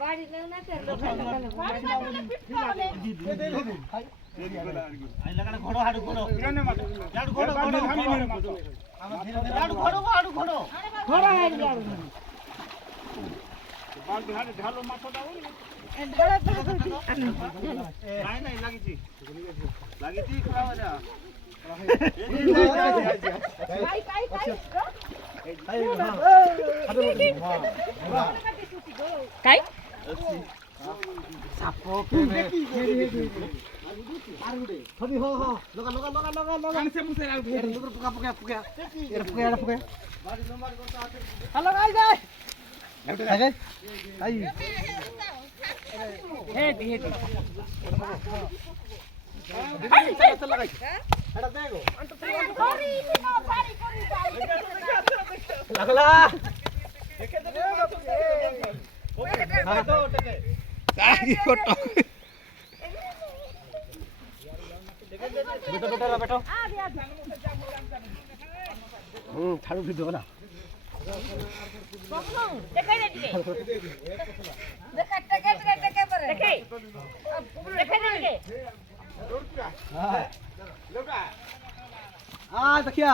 বাড়ি নেও না তো আই লাগানে ঘোড়ো হাড়ু ঘোড়ো লাড়ু ঘোড়ো ঘোড়ো লাড়ু ঘোড়ো হাড়ু ঘোড়ো ঘোড়ো হাড়ু লাড়ু বালতি হাড়ে ঢালো মাথা দাও ঢালা নাই নাই লাগিছি লাগিছি খাওয়া যা কাই কাই কাই কাই সাপো কেনে আরুডে খবি হো হো লগা লগা লগা লগা লগা কানসে মুছে আর এর লগা পোকা পোকা পোকা এর পোকা এর পোকা বাড়ি নম্বর কত আছে হ্যালো গাই যাই এমতে থাকে আই হে দি চল লাগাই এটা দেখো সরি সরি করি লাগলা দেখে দেখে ওকে তো টেকে কাই ফটো बेटो बेटो बेटो थारू भी दो ना देखाई दे देखा टके टके पर देखे देखाई दे हां लोटा हां देखिया